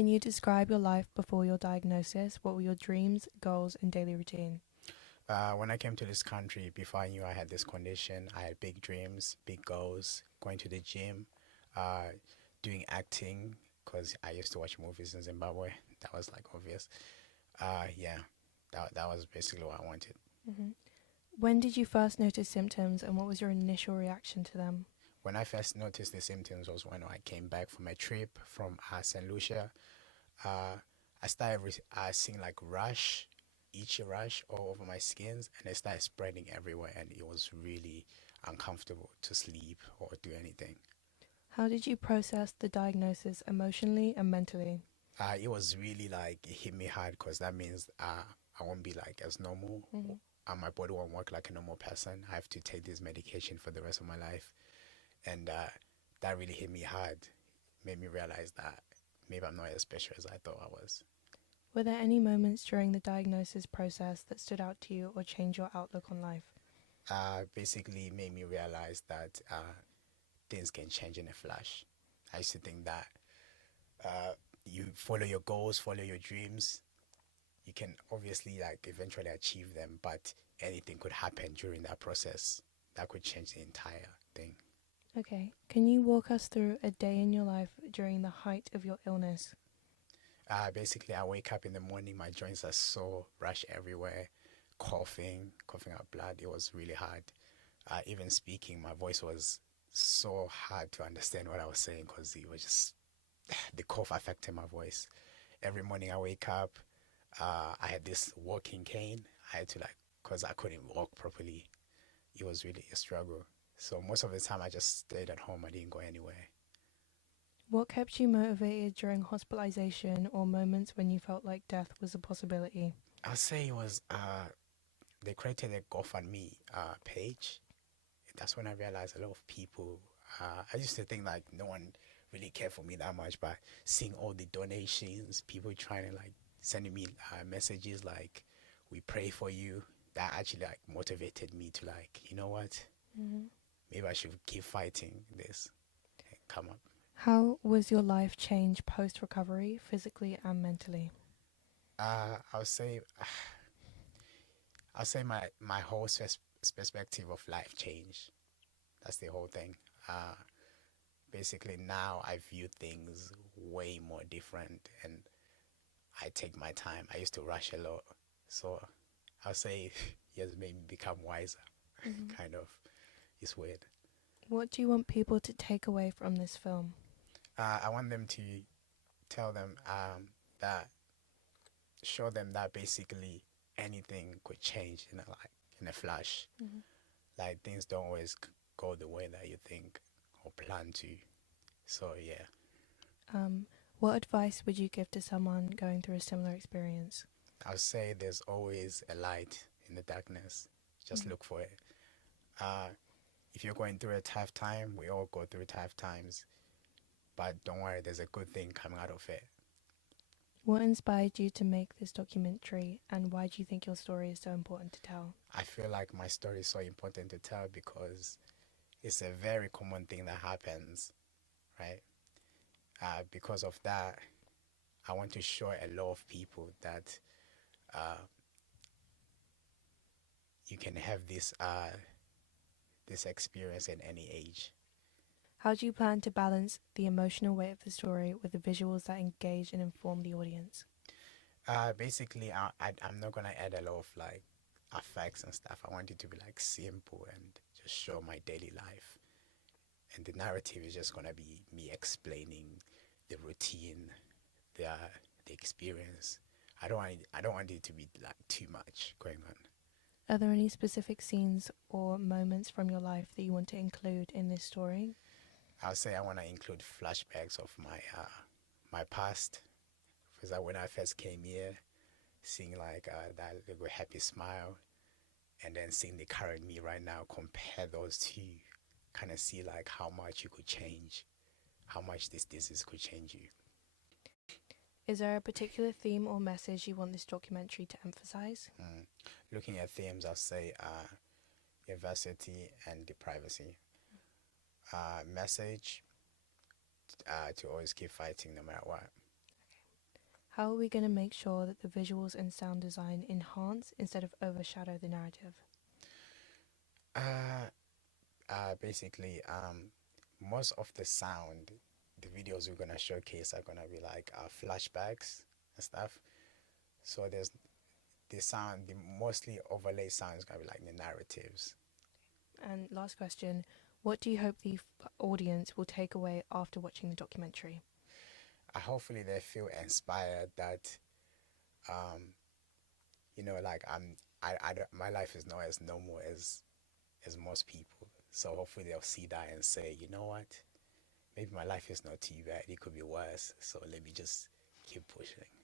Can you describe your life before your diagnosis? What were your dreams, goals, and daily routine? When I came to this country, before I knew I had this condition, I had big dreams, big goals, going to the gym, uh, doing acting, because I used to watch movies in Zimbabwe. That was like obvious. Yeah, that was basically what I wanted. hmm When did you first notice symptoms and what was your initial reaction to them? When I first noticed the symptoms was when I came back from a trip from St. Lucia. Uh, I started seeing like rash, itchy rash all over my skins, and it started spreading everywhere, and it was really uncomfortable to sleep or do anything. How did you process the diagnosis emotionally and mentally? It was really like it hit me hard because that means I won't be like as normal. hmm My body won't work like a normal person. I have to take this medication for the rest of my life, and that really hit me hard. Made me realize that maybe I'm not as special as I thought I was. Were there any moments during the diagnosis process that stood out to you or changed your outlook on life? Basically made me realize that things can change in a flash. I used to think that uh, you follow your goals, follow your dreams, you can obviously like eventually achieve them, but anything could happen during that process that could change the entire thing. Okay, can you walk us through a day in your life during the height of your illness? Basically, I wake up in the morning, my joints are sore, rash everywhere, coughing out blood. It was really hard. Even speaking, my voice was so hard to understand what I was saying because it was just the cough affected my voice. Every morning I wake up, I had this walking cane. I had to like, because I couldn't walk properly. It was really a struggle. So most of the time I just stayed at home. I didn't go anywhere. What kept you motivated during hospitalization or moments when you felt like death was a possibility? I'll say it was they created a GoFundMe page. That's when I realized a lot of people. I used to think like no one really cared for me that much, but seeing all the donations, people trying to like sending me messages like "We pray for you," that actually like motivated me to like you know what, hmm maybe I should keep fighting this and come up. How was your life changed post recovery, physically and mentally? I'll say I'll say my whole perspective of life changed. That's the whole thing. Uh, Basically now I view things way more different and I take my time. I used to rush a lot. So I'll say it has made me become wiser, hmm kind of. It's weird. What do you want people to take away from this film? I want them to tell them that, show them that basically anything could change in in a flash. hmm Like things don't always go the way that you think or plan to. So yeah, Um, what advice would you give to someone going through a similar experience? I'll say there's always a light in the darkness. Just hmm look for it. Uh, if you're going through a tough time, we all go through tough times. But don't worry, there's a good thing coming out of it. What inspired you to make this documentary, and why do you think your story is so important to tell? I feel like my story is so important to tell because it's a very common thing that happens, right? Because of that, I want to show a lot of people that uh, you can have this experience at any age. How do you plan to balance the emotional weight of the story with the visuals that engage and inform the audience? Basically, I'm not gonna add a lot of like effects and stuff. I want it to be like simple and just show my daily life. And the narrative is just gonna be me explaining the routine, the the experience. I don't want it to be like too much going on. Are there any specific scenes or moments from your life that you want to include in this story? I'll say I want to include flashbacks of my past, because when I first came here, seeing like that little happy smile, and then seeing the current me right now, compare those two, kind of see like how much you could change, how much this disease could change you. Is there a particular theme or message you want this documentary to emphasize? Mm. Looking at themes, I'll say diversity and the privacy. Message to always keep fighting no matter what. How are we going to make sure that the visuals and sound design enhance instead of overshadow the narrative? Uh, Basically, most of the sound, the videos we're gonna showcase are gonna be like flashbacks and stuff. So there's the sound, the mostly overlay sound is gonna be like the narratives. And last question, what do you hope the audience will take away after watching the documentary? Hopefully they feel inspired that um, like my life is not as normal as most people. So hopefully they'll see that and say, you know what, maybe my life is not too bad. It could be worse. So let me just keep pushing.